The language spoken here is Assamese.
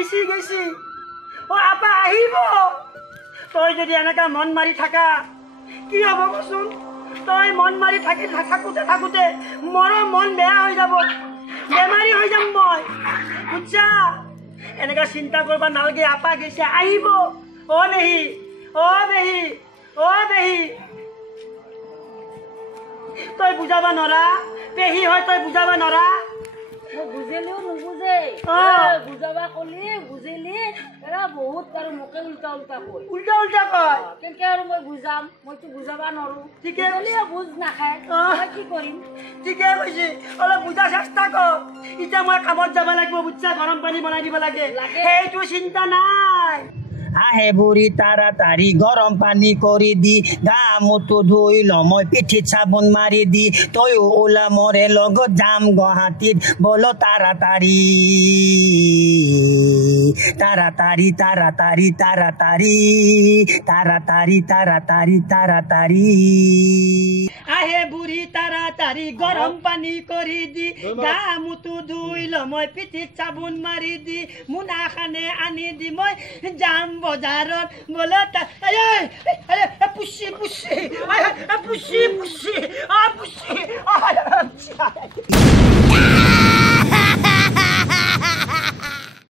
গেছি ও আপা আহিব তই যদি এনেকা মন মাৰি থাকা কি হ'ব কচোন তই মন মাৰি থাকোতে মোৰ মন বেয়া হৈ যাব বেমাৰী হৈ যাম মই বুজছা এনেকা চিন্তা কৰবা নালগে আপা গেছে আহিব ও বেহি তই বুজাবা নৰা পেহী হয় তই বুজাবা নৰা বুঝিলেও নুবুজে বুজাবা কলি বুজিলি এৰা বহুত আৰু মোকে উল্টা কয় কেনকে আৰু মই বুজাম মইতো বুজাবা নৰো ঠিকে কলিয়ে বুজ নাখায় মই কি কৰিম ঠিকে কৈছি অলপ বুজা চেষ্টা কৰ ইটা মই কামত যাব লাগিব বুজছা গৰম পানী বনাই দিব লাগে সেইটো চিন্তা নাই আহে বুঢ়ী তাড়াতাড়ি গৰম পানী কৰি দি গা মুটো ধুই ল মই পিঠিত চাবোন মাৰি দি তয়ো ওলা মৰে লগত যাম গুৱাহাটীত বল তাড়াতাড়ি তাড়াতাড়ি তাড়াতাড়ি তাড়াতাড়ি তাড়াতাড়ি তাড়াতাড়ি তাড়াতাড়ি আহে বুঢ়ী তাড়াতাড়ি গৰম পানী কৰি দি গা মুটো ধুই ল মই পিঠিত চাবোন মাৰি দি মোনাখানে আনি দি মই যাম বজাৰত বলে পুষি